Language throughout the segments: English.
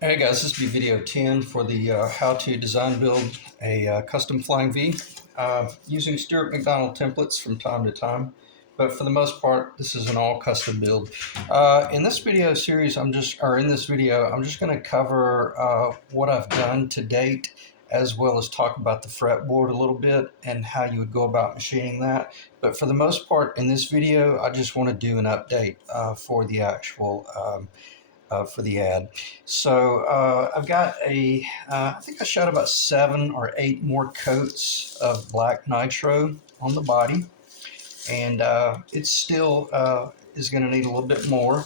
Hey guys, this will be video 10 for the how to design build a custom flying V using Stuart McDonald templates from time to time. But for the most part, this is an all custom build. In this video series, I'm just going to cover what I've done to date, as well as talk about the fretboard a little bit and how you would go about machining that. But for the most part, in this video, I just want to do an update for the actual for the ad. So I've got I think I shot about 7 or 8 more coats of black nitro on the body, and it still is going to need a little bit more.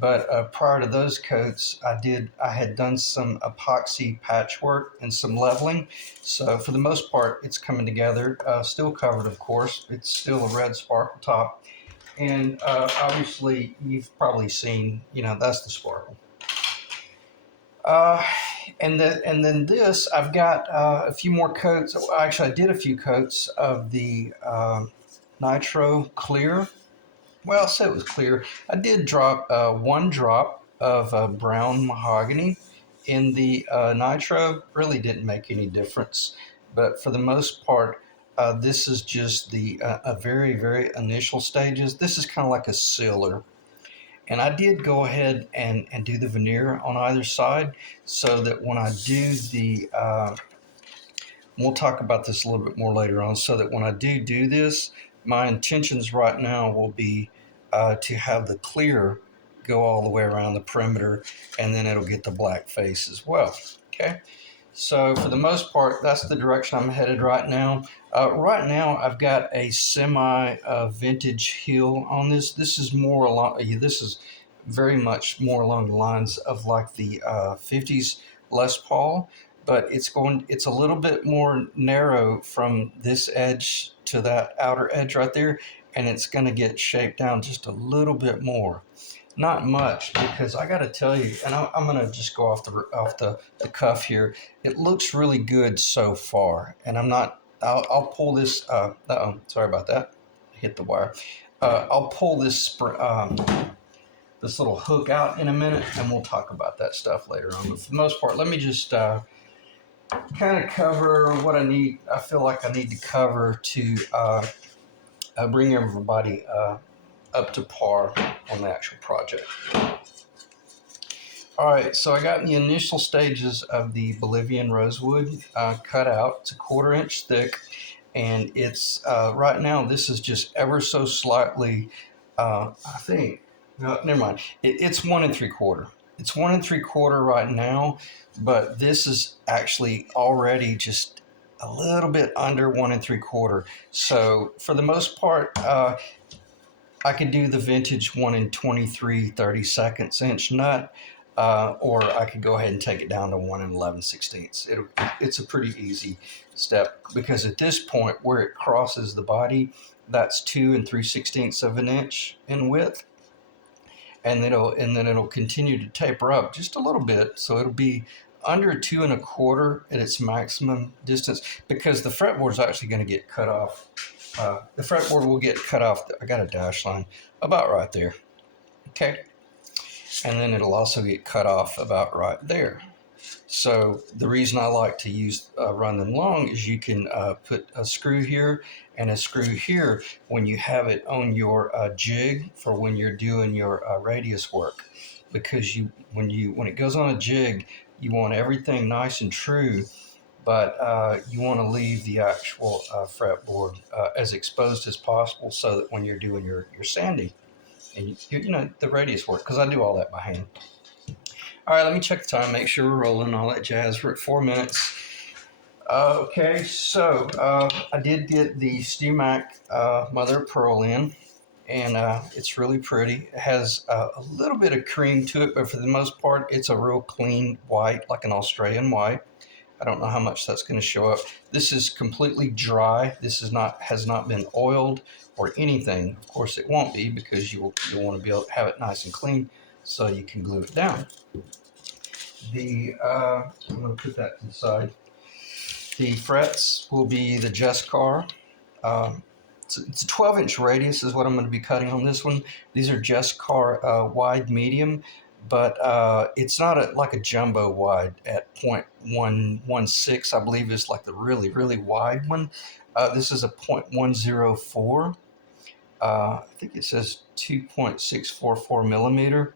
But prior to those coats, I had done some epoxy patchwork and some leveling. So for the most part, it's coming together. Still covered, of course. It's still a red sparkle top. And obviously, you've probably seen, that's the sparkle. Uh, and then this, I've got a few more coats. Actually, I did a few coats of the Nitro Clear. Well, I'll say it was clear. I did drop 1 drop of brown mahogany in the Nitro. Really didn't make any difference. But for the most part, this is just the a very, very initial stages. This is kind of like a sealer. And I did go ahead and do the veneer on either side so that when I do we'll talk about this a little bit more later on, so that when I do this, my intentions right now will be to have the clear go all the way around the perimeter, and then it'll get the black face as well. Okay. So for the most part, that's the direction I'm headed right now. Right now, I've got a semi vintage heel on this. This is more along. This is very much more along the lines of like the 50's Les Paul, but it's a little bit more narrow from this edge to that outer edge right there, and it's going to get shaped down just a little bit more. Not much, because I got to tell you, and I'm going to just go off the cuff here. It looks really good so far, and I'm not. I'll pull this. Sorry about that. Hit the wire. I'll pull this little hook out in a minute, and we'll talk about that stuff later on. But for the most part, let me just kind of cover what I need. I feel like I need to cover to bring everybody up to par on the actual project. All right, so I got the initial stages of the Bolivian rosewood cut out. It's a 1/4 inch thick, and it's right now this is just ever so slightly. I think no, never mind. It's 1 3/4. It's 1 3/4 right now, but this is actually already just a little bit under 1 3/4. So for the most part, I could do the vintage 1 23/32 inch nut, or I could go ahead and take it down to 1 11/16. It's a pretty easy step, because at this point where it crosses the body, that's 2 3/16 of an inch in width, and then it'll continue to taper up just a little bit, so it'll be under 2 1/4 at its maximum distance, because the fretboard is actually going to get cut off. The fretboard will get cut off. I got a dash line about right there. Okay. And then it'll also get cut off about right there. So the reason I like to run them long is you can put a screw here and a screw here when you have it on your jig for when you're doing your radius work, because when it goes on a jig, you want everything nice and true, but you want to leave the actual fretboard as exposed as possible, so that when you're doing your sanding and the radius work, because I do all that by hand. All right, let me check the time, make sure we're rolling, all that jazz. We're at 4 minutes. Okay, so I did get the Stewmac mother of pearl in, and it's really pretty. It has a little bit of cream to it, but for the most part, it's a real clean white, like an Australian white. I don't know how much that's going to show up. This is completely dry. This has not been oiled or anything. Of course, it won't be, because you'll want to be able to have it nice and clean so you can glue it down. I'm going to put that to the side. The frets will be the Jescar. It's a 12-inch radius is what I'm going to be cutting on this one. These are Jescar wide medium. but it's not like a jumbo wide at 0.116, I believe is like the really, really wide one. This is a 0.104. I think it says 2.644 millimeter.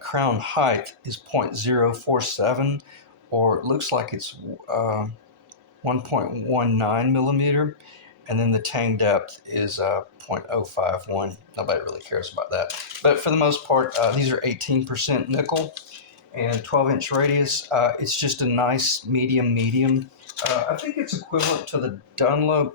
Crown height is 0.047, or it looks like it's 1.19 millimeter. And then the tang depth is 0.051. Nobody really cares about that. But for the most part, these are 18% nickel and 12-inch radius. It's just a nice medium. I think it's equivalent to the Dunlop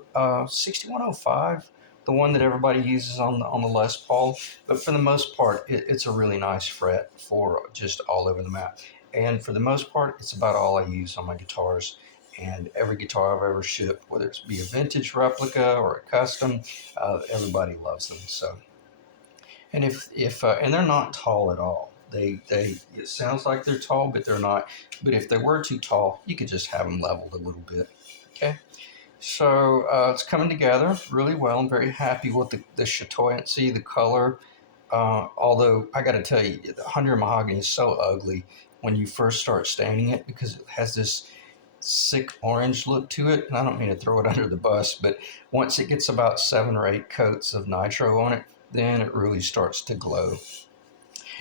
6105, the one that everybody uses on the Les Paul. But for the most part, it's a really nice fret for just all over the map. And for the most part, it's about all I use on my guitars. And every guitar I've ever shipped, whether it's be a vintage replica or a custom, everybody loves them. So, and if and they're not tall at all. They it sounds like they're tall, but they're not. But if they were too tall, you could just have them leveled a little bit. Okay. So it's coming together really well. I'm very happy with the chatoyancy, the color. Although I got to tell you, the 100 mahogany is so ugly when you first start staining it because it has this sick orange look to it. And I don't mean to throw it under the bus, but once it gets about 7 or 8 coats of nitro on it, then it really starts to glow.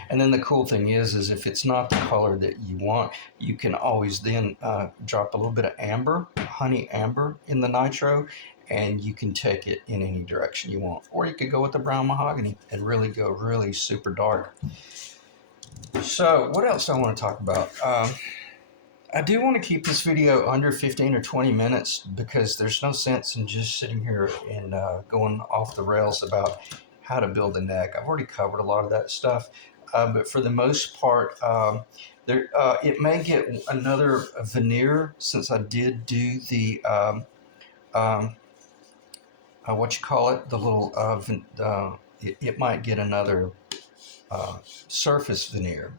And then the cool thing is if it's not the color that you want, you can always then drop a little bit of amber, honey amber in the nitro, and you can take it in any direction you want. Or you could go with the brown mahogany and really go really super dark. So what else do I want to talk about? I do want to keep this video under 15 or 20 minutes because there's no sense in just sitting here and going off the rails about how to build a neck. I've already covered a lot of that stuff. But for the most part, it may get another veneer since I did do the, what you call it, the little, it might get another surface veneer,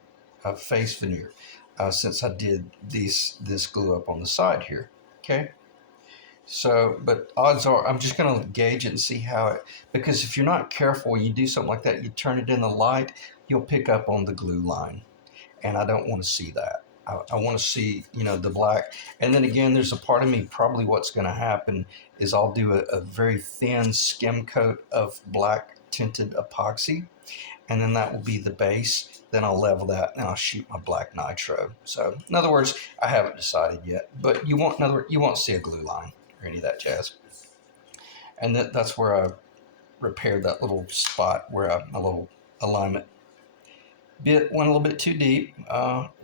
face veneer, since I did this glue up on the side here. Okay. So, but odds are I'm just going to gauge it and see how it, because if you're not careful, you do something like that, you turn it in the light, you'll pick up on the glue line. And I don't want to see that. I want to see, the black. And then again, there's a part of me, probably what's going to happen is I'll do a very thin skim coat of black tinted epoxy. And then that will be the base. Then I'll level that and I'll shoot my black nitro. So in other words, I haven't decided yet, but you won't see a glue line or any of that jazz. And that's where I repaired that little spot where my little alignment bit went a little bit too deep.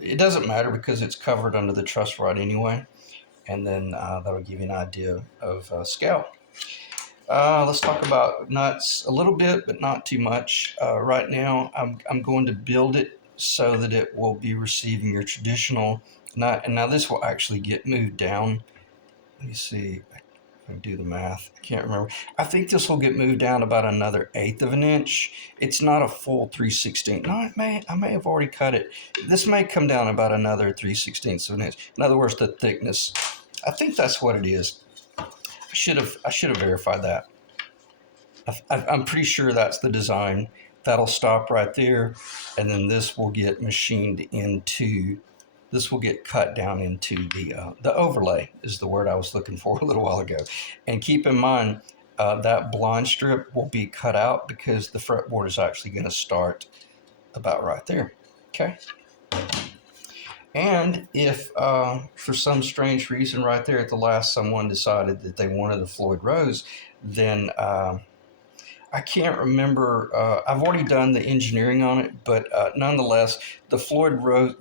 It doesn't matter because it's covered under the truss rod anyway. And then that'll give you an idea of scale. Let's talk about nuts a little bit, but not too much. Right now, I'm going to build it so that it will be receiving your traditional nut. And now this will actually get moved down. Let me see. I can do the math. I can't remember. I think this will get moved down about another 1/8 of an inch. It's not a full 3/16. No, I may have already cut it. This may come down about another 3/16 of an inch. In other words, the thickness. I think that's what it is. I should have verified that. I'm pretty sure that's the design. That'll stop right there, and then this will get machined into. This will get cut down into the overlay is the word I was looking for a little while ago. And keep in mind that blonde strip will be cut out because the fretboard is actually going to start about right there. Okay. And if for some strange reason right there at the last someone decided that they wanted a Floyd Rose, then I can't remember. I've already done the engineering on it, but nonetheless, the Floyd Rose,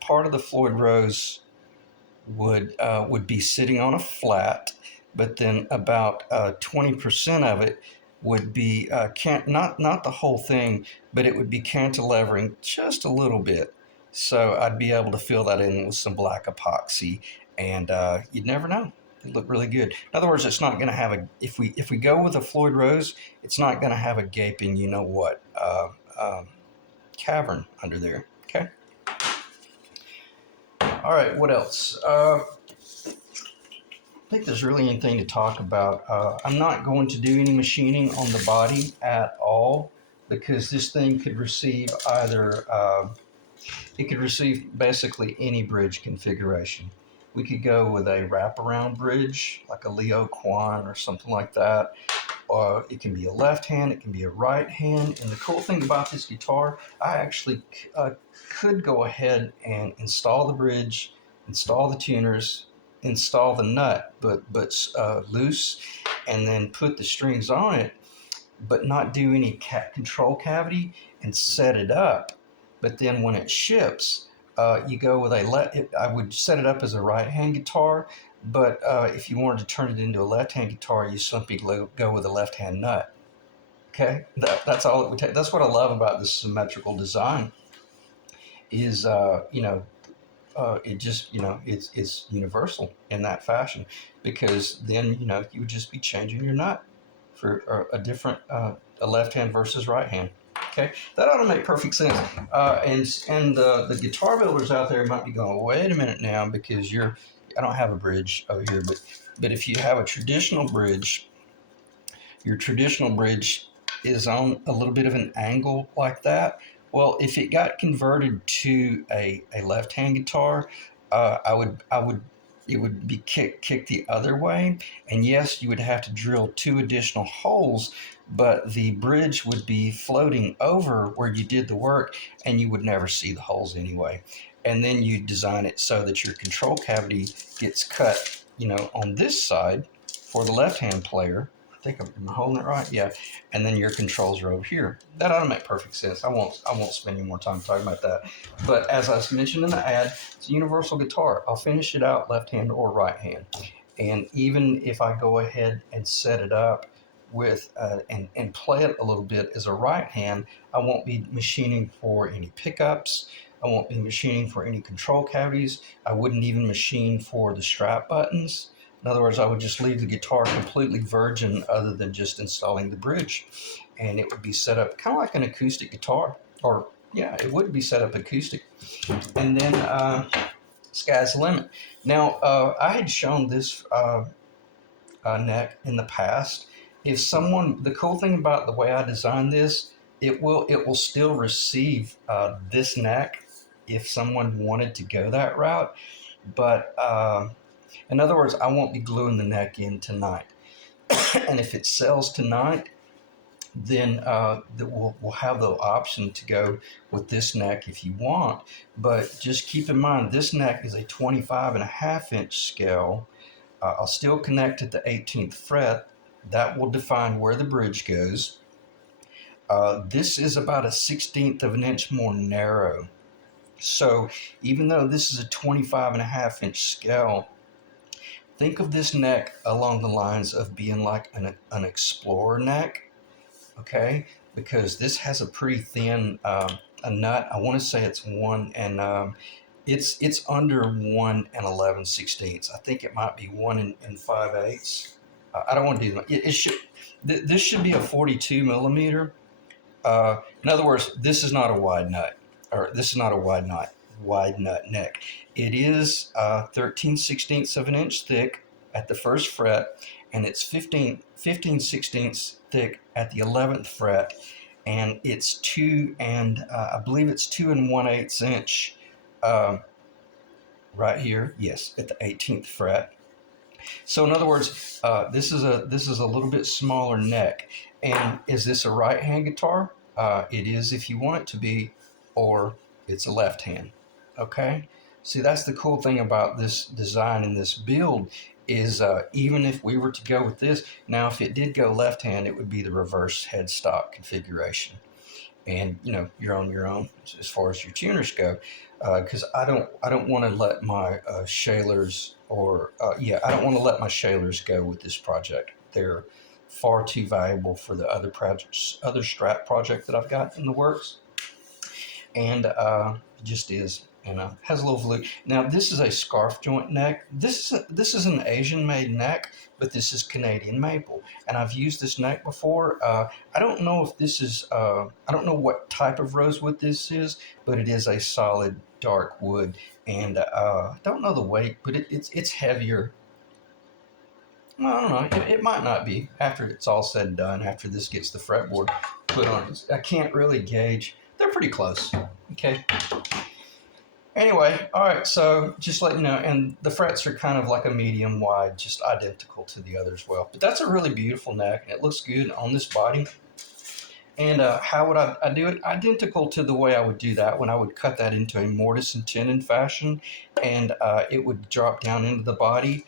part of the Floyd Rose would be sitting on a flat, but then about 20% of it would be not the whole thing, but it would be cantilevering just a little bit. So I'd be able to fill that in with some black epoxy, and you'd never know. It looked really good. In other words, it's not going to have a. If we go with a Floyd Rose, it's not going to have a gaping, cavern under there. Okay. All right. What else? I think there's really anything to talk about. I'm not going to do any machining on the body at all because this thing could receive either it could receive basically any bridge configuration. We could go with a wraparound bridge like a Leo Quan or something like that. It can be a left hand, it can be a right hand. And the cool thing about this guitar, I actually could go ahead and install the bridge, install the tuners, install the nut, but loose, and then put the strings on it, but not do any control cavity and set it up. But then when it ships, you go with I would set it up as a right hand guitar, but if you wanted to turn it into a left hand guitar, you simply go with a left hand nut. Okay, that's all it would take. That's what I love about this symmetrical design. Is it just it's universal in that fashion, because then you would just be changing your nut for a different a left hand versus right hand. Okay, that ought to make perfect sense. And the guitar builders out there might be going, wait a minute now, because I don't have a bridge over here, but if you have a traditional bridge, your traditional bridge is on a little bit of an angle like that. Well, if it got converted to a left hand guitar, I would it would be kicked the other way, and yes, you would have to drill 2 additional holes, but the bridge would be floating over where you did the work, and you would never see the holes anyway. And then you design it so that your control cavity gets cut, on this side for the left hand player. I think I'm holding it right. Yeah, and then your controls are over here. That ought to make perfect sense. I won't spend any more time talking about that. But as I mentioned in the ad, it's a universal guitar. I'll finish it out left hand or right hand, and even if I go ahead and set it up with and play it a little bit as a right hand, I won't be machining for any pickups. I won't be machining for any control cavities. I wouldn't even machine for the strap buttons. In other words, I would just leave the guitar completely virgin other than just installing the bridge. And it would be set up kind of like an acoustic guitar. Or, yeah, it would be set up acoustic. And then sky's the limit. Now, I had shown this neck in the past. The cool thing about the way I designed this, it will still receive this neck if someone wanted to go that route. But in other words, I won't be gluing the neck in tonight. And if it sells tonight, then we'll have the option to go with this neck if you want. But just keep in mind, this neck is a 25.5-inch scale. I'll still connect at the 18th fret. That will define where the bridge goes. This is about a 1/16 of an inch more narrow. So even though this is a 25.5-inch scale, think of this neck along the lines of being like an Explorer neck, okay? Because this has a pretty thin a nut. I want to say it's it's under 1 11/16. I think it might be 1 5/8. I don't want to do that. This should be a 42 millimeter. In other words, this is not a wide nut, or this is not a wide nut neck. It is 13/16 of an inch thick at the first fret, and it's 15/16 thick at the 11th fret, and it's I believe it's 2 1/8 inch right here. Yes, at the 18th fret. So in other words, this is a little bit smaller neck. And is this a right hand guitar? It is if you want it to be, or it's a left hand. Okay. See, that's the cool thing about this design and this build is even if we were to go with this, now if it did go left hand, it would be the reverse headstock configuration. And you're on your own as far as your tuners go, because I don't want to let my Shalers I don't want to let my Shalers go with this project. They're far too valuable for the other Strat project that I've got in the works, and it just is. And has a little volute. Now this is a scarf joint neck. This is an Asian made neck, but this is Canadian maple, and I've used this neck before. I don't know if this is I don't know what type of rosewood this is, but it is a solid dark wood, and I don't know the weight, but it's heavier. Well, I don't know. It might not be after it's all said and done. After this gets the fretboard put on, I can't really gauge. They're pretty close. Okay. Anyway, all right. So just let you know, and the frets are kind of like a medium wide, just identical to the other as well. But that's a really beautiful neck, and it looks good on this body. And how would I do it? Identical to the way I would do that when I would cut that into a mortise and tenon fashion, and it would drop down into the body.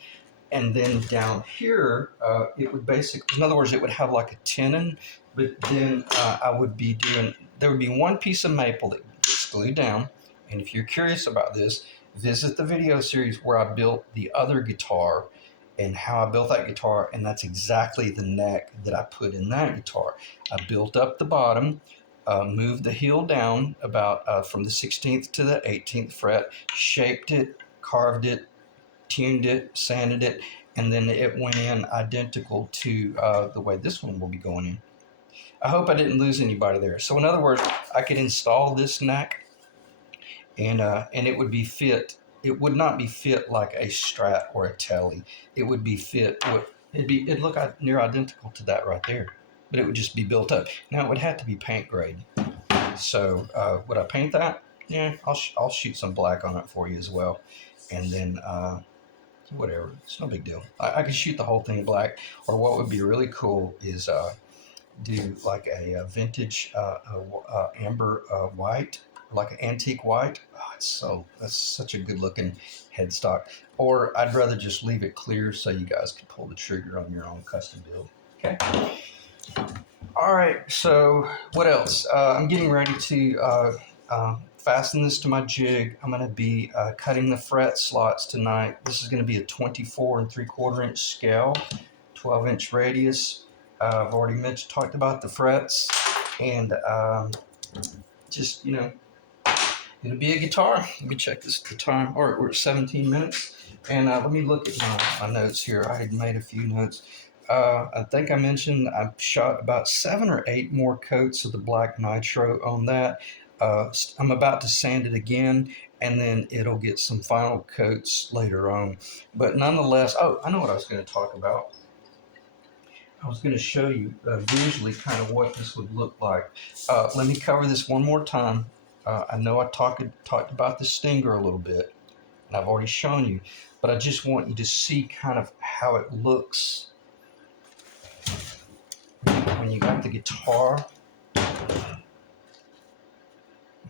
And then down here, it would basically, in other words, it would have like a tenon, but then I would be doing, there would be one piece of maple that gets glued down. And if you're curious about this, visit the video series where I built the other guitar and how I built that guitar. And that's exactly the neck that I put in that guitar. I built up the bottom, moved the heel down about from the 16th to the 18th fret, shaped it, carved it, tuned it, sanded it, and then it went in identical to the way this one will be going in. I hope I didn't lose anybody there. So in other words, I could install this neck, and it would be fit. It would not be fit like a Strat or a Telly. It would be fit. It'd look near identical to that right there, but it would just be built up. Now it would have to be paint grade. So would I paint that? Yeah, I'll shoot some black on it for you as well, and then. Whatever, it's no big deal. I could shoot the whole thing black, or what would be really cool is do like a vintage amber white, like an antique white. Oh, that's such a good looking headstock. Or I'd rather just leave it clear so you guys can pull the trigger on your own custom build. Okay. All right. So what else? I'm getting ready to fasten this to my jig. I'm going to be cutting the fret slots tonight. This is going to be a 24 3/4 inch scale, 12-inch radius. I've already talked about the frets, and just, it'll be a guitar. Let me check this the time. All right, we're at 17 minutes. And let me look at my notes here. I had made a few notes. I think I mentioned I've shot about 7 or 8 more coats of the black nitro on that. I'm about to sand it again, and then it'll get some final coats later on. But nonetheless, I know what I was going to talk about. I was going to show you visually kind of what this would look like. Let me cover this one more time. I know I talked about the stinger a little bit, and I've already shown you, but I just want you to see kind of how it looks when you got the guitar.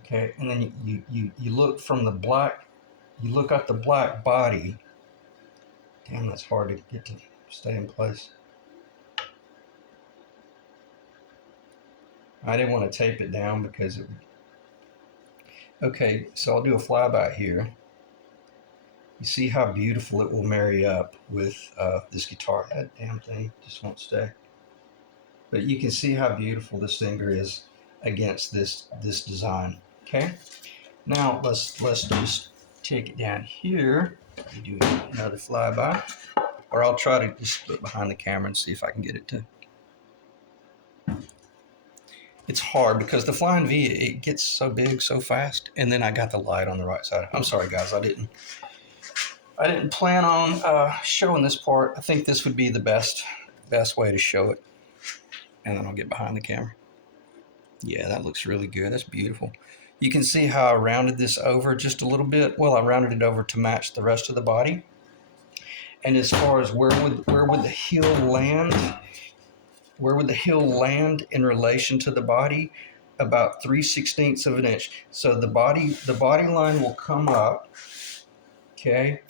Okay, and then you look from the black, you look at the black body. Damn, that's hard to get to stay in place. I didn't want to tape it down because it would. Okay, so I'll do a flyby here. You see how beautiful it will marry up with this guitar. That damn thing just won't stay. But you can see how beautiful this stinger is against this design. Okay, now let's just take it down here. Do another flyby, or I'll try to just put behind the camera and see if I can get it to. It's hard because the flying V, it gets so big so fast, and then I got the light on the right side. I'm sorry guys, I didn't plan on showing this part. I think this would be the best way to show it, and then I'll get behind the camera. Yeah, that looks really good. That's beautiful. You can see how I rounded this over just a little bit. Well, I rounded it over to match the rest of the body. And as far as where would the heel land? Where would the heel land in relation to the body? About 3/16 of an inch. So the body line will come up, okay,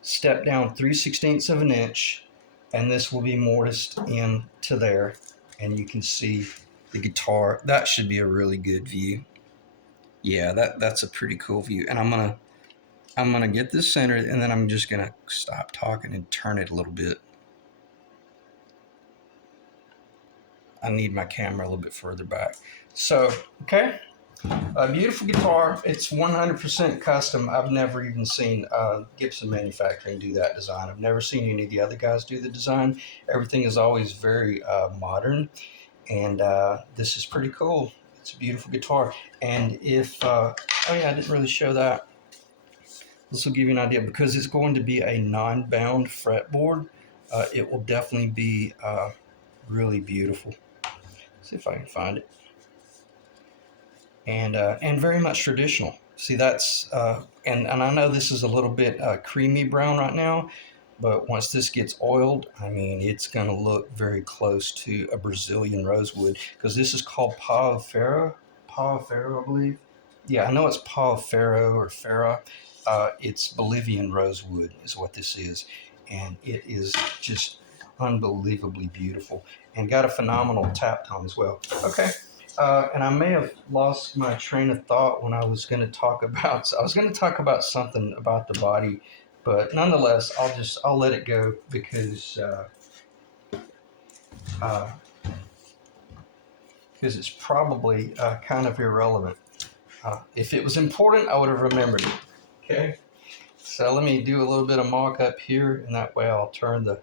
step down 3/16 of an inch, and this will be mortised into there. And you can see the guitar. That should be a really good view. Yeah, that's a pretty cool view. And I'm gonna get this centered, and then I'm just gonna stop talking and turn it a little bit. I need my camera a little bit further back. So, okay, a beautiful guitar. It's 100% custom. I've never even seen Gibson Manufacturing do that design. I've never seen any of the other guys do the design. Everything is always very modern, and this is pretty cool. It's a beautiful guitar. And if, oh yeah, I didn't really show that. This will give you an idea because it's going to be a non-bound fretboard. it will definitely be really beautiful. See if I can find it. And very much traditional. See, that's and I know this is a little bit creamy brown right now, but once this gets oiled, I mean, it's going to look very close to a Brazilian rosewood because this is called pau ferro. Pau ferro, I believe. Yeah, I know it's pau ferro or ferra. It's Bolivian rosewood is what this is, and it is just unbelievably beautiful and got a phenomenal tap tone as well. Okay, and I may have lost my train of thought when I was going to talk about. I was going to talk about something about the body, but nonetheless, I'll let it go uh, because it's probably kind of irrelevant. If it was important, I would have remembered it. Okay, so let me do a little bit of mock up here, and that way I'll turn the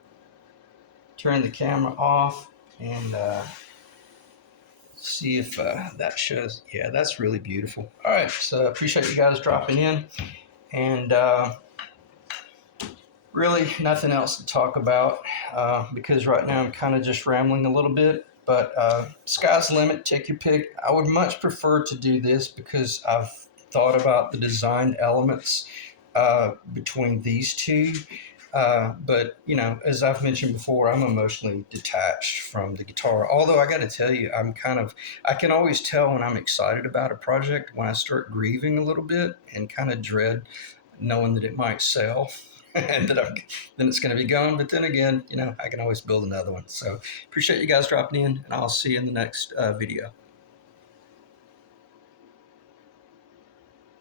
camera off and see if that shows. Yeah, that's really beautiful. All right, so appreciate you guys dropping in, and really nothing else to talk about because right now I'm kind of just rambling a little bit. But sky's the limit. Take your pick. I would much prefer to do this because I've thought about the design elements between these two. But you know, as I've mentioned before, I'm emotionally detached from the guitar. Although I got to tell you, I can always tell when I'm excited about a project when I start grieving a little bit and kind of dread knowing that it might sell and then it's going to be gone. But then again, you know, I can always build another one. So appreciate you guys dropping in, and I'll see you in the next video.